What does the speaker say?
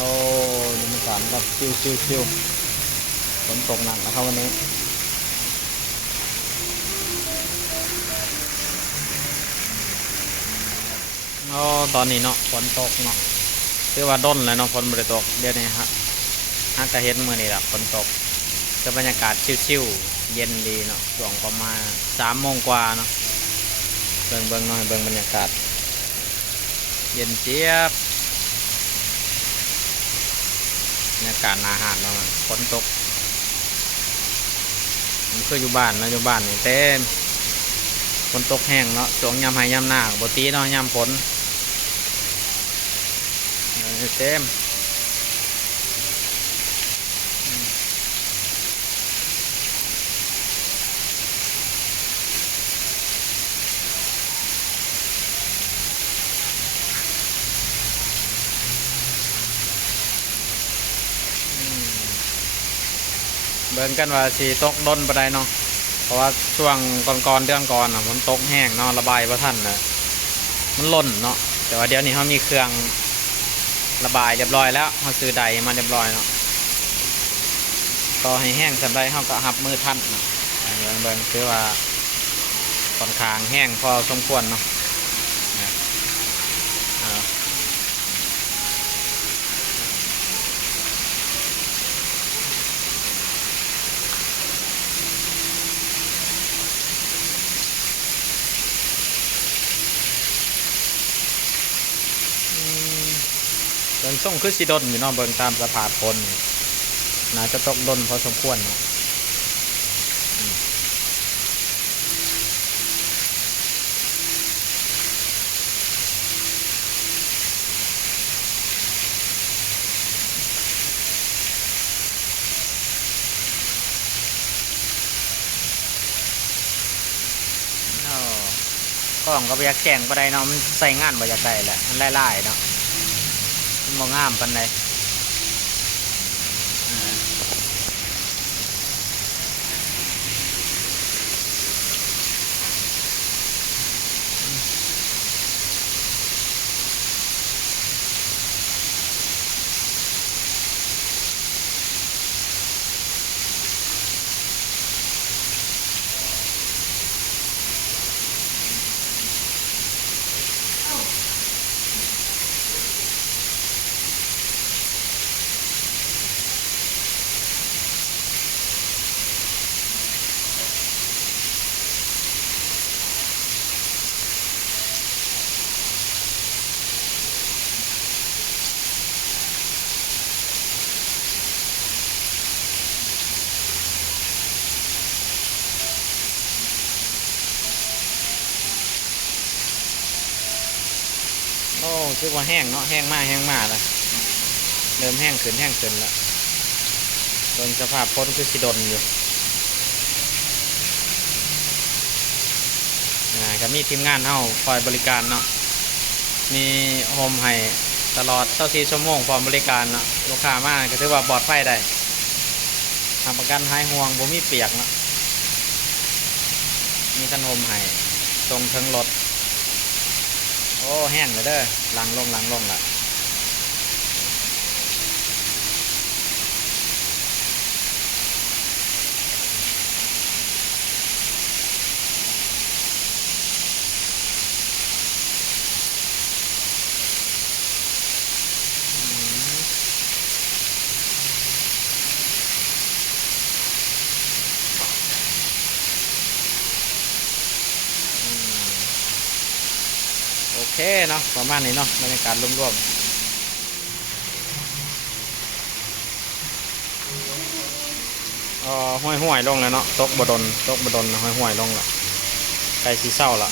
โอ้บรรยากาศครับชิวฝนตกหนักนะครับวันนี้โอ้ตอนนี้เนาะฝนตกเนาะคือว่าด้นเลยเนาะฝนบริตกเดี๋ยวนี้ฮะฮักกะเห็นมือนี่แหละฝนตกก็บรรยากาศชิวๆเย็นดีเนาะช่วงประมาณ3 โมงกว่าเนาะเบิ่งหน่อยเบิ่งบรรยากาศเย็นเจี๊ยบบรรยากาศอาหารเนาะฝนตกมันคืออยู่บ้านนะอยู่บ้านนี่เต็มฝนตกแห้งเนาะช่วงยามให้ยามหน้าบ่ตีเนาะยามฝนเต็มเบิ่งกันว่าสีตกดนปานใดเนาะเพราะว่าช่วงก่อนเดือนก่อนมันตกแห้งเนาะระบายบ่ทันน่ะมันล้นเนาะแต่ว่าเดี๋ยวนี้เขามีเครื่องระบายเรียบร้อยแล้วเขาซื้อใดมาเรียบร้อยเนาะต่อให้แห้งสันใดเขาก็หับมือทันเนาะเบิ่งคือว่าค่อนข้างแห้งพอสมควรเนาะเบิ่งส่งคือสิดนอยู่เนาะเบิ่งตามสภาพคนน่าจะตกดนพอสมควรเนาะกล้องก็ไปอยากแจ้งปานใดเนาะมันใส่งานบ่อยากได้แหละมันไล่ๆเนาะมันบ่งามปานใดโอ้คือว่าแห้งเนาะแห้งมากเลยเริ่มแห้งขึ้นแล้วโดนสภาพพ้นคือสิดนอยู่ก็มีทีมงานเฮาคอยบริการเนาะมีโฮมให้ตลอด24 ชั่วโมงพร้อมบริการเนาะลูกค้ามาก็ถือว่าปลอดภัยได้ทำประกันหายห่วงบ่มีเปียกเนาะมีขนมให้ตรงถึงรถโอ้แห้งเลยเด้อหลังลงละโอเคเนาะประมาณนี้เนาะบรรยากาศรวมๆห้วยลงแล้วเนาะตกบดนห้วยลงละใกล้สีเศร้าละ